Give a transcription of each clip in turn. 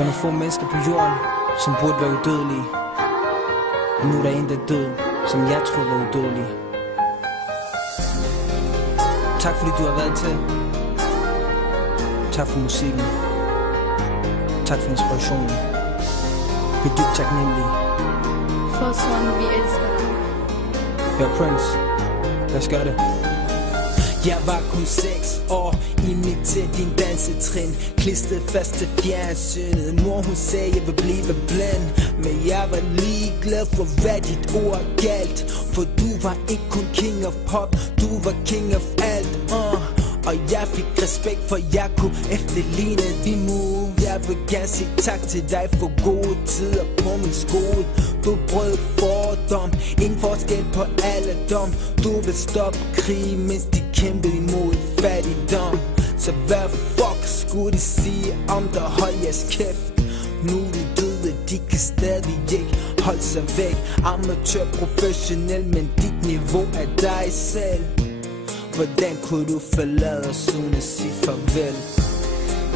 Der er nogle få mennesker på jorden, som burde være udødelige. Og nu er der en, der er død, som jeg troede var udødelig. Tak fordi du har været til. Tak for musikken. Tak for inspirationen. Vi er dybt taknemmelige. For sådan vi elsker. Ja, Prince. Lad os gøre det. Jeg var kun 6 år, imiterede din dansetrin, klistret fast til fjernsynet. Mor hun sagde jeg vil blive blind, men jeg var ligeglad for hvad dit ord galt. For du var ikke kun king of pop, du var king of alt. Og jeg fik respekt, for jeg kunne efterligne din move. Jeg vil gerne sige tak til dig for gode tider på min skole. Du brød fordom, ingen forskel på alderdom. Du vil stoppe krig, mens de kæmpede imod fattigdom. Så hvad fuck skulle de sige om der hold jeres kæft? Nu er de døde, de kan stadig ikke holde sig væk. Amatør professionel, men dit niveau er dig selv. Hvordan kunne du forlade os uden at sige farvel?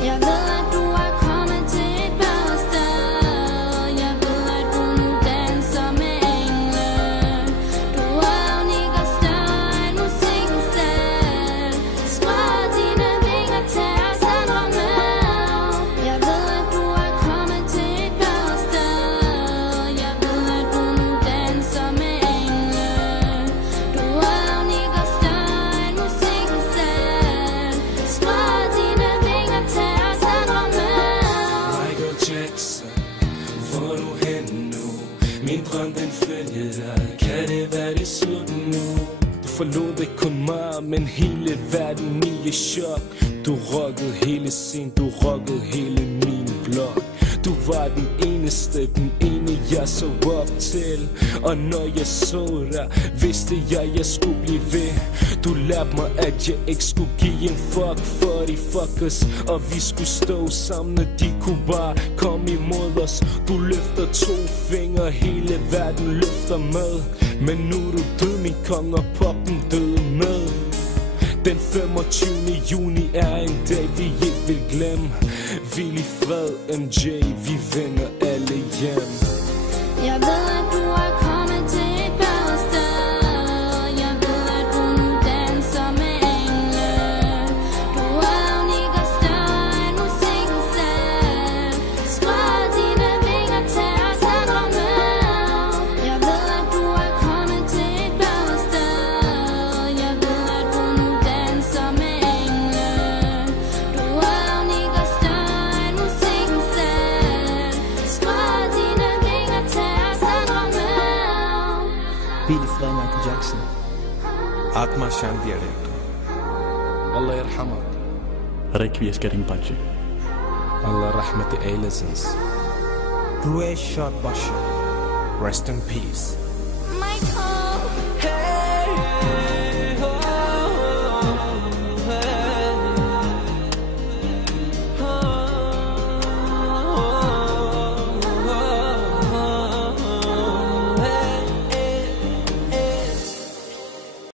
Jeg ved at du er kommet til et bedre sted. Jeg ved at du nu danser med engle. Du er unik og større end musikken selv. Spred dine vinger til os at drømme. Jeg ved at du er kommet til et bedre sted. Jeg ved at du nu danser med engle. Du er unik og større end musikken selv. Spred dine vinger til os at drømme. Michael Jackson, hvor er du henne nu? Min drøm den følger dig. Kan det være det slut nu? Du forlod ikke kun mig, men hele verden i chok. Du rockede hele scenen, du rockede hele min blok. Du var den eneste, den ene jeg så op til. Og når jeg så dig, vidste jeg skulle blive ved. Du lærte mig at jeg ikke skulle give en fuck for de fuckers. Og vi skulle stå sammen, og de kunne bare komme imod os. Du løfter 2 fingre, hele verden løfter med. Men nu er du død, min konge, og poppen døde med. Den 25. juni er en dag, vi ikke vil glemme. Hvil i fred, MJ, vi vender alle hjem. Jeg ved at du er kommet til et bedre sted. Jeg ved at du nu danser med engle. Du er unik og større end musikken selv. Spred dine vinger til os at drømme. Jeg ved at du er kommet til et bedre sted. Jeg ved at du nu danser med engle. Du er unik og større end musikken selv. Spred dine vinger til os at drømme. Hvil i fred, Michael Jackson. Atma Shanti Adetu. Allah yarhamak. Requiescat in pace. Allah rahmati ailesins. Ruesh Shah Bashar, Rest in peace. Michael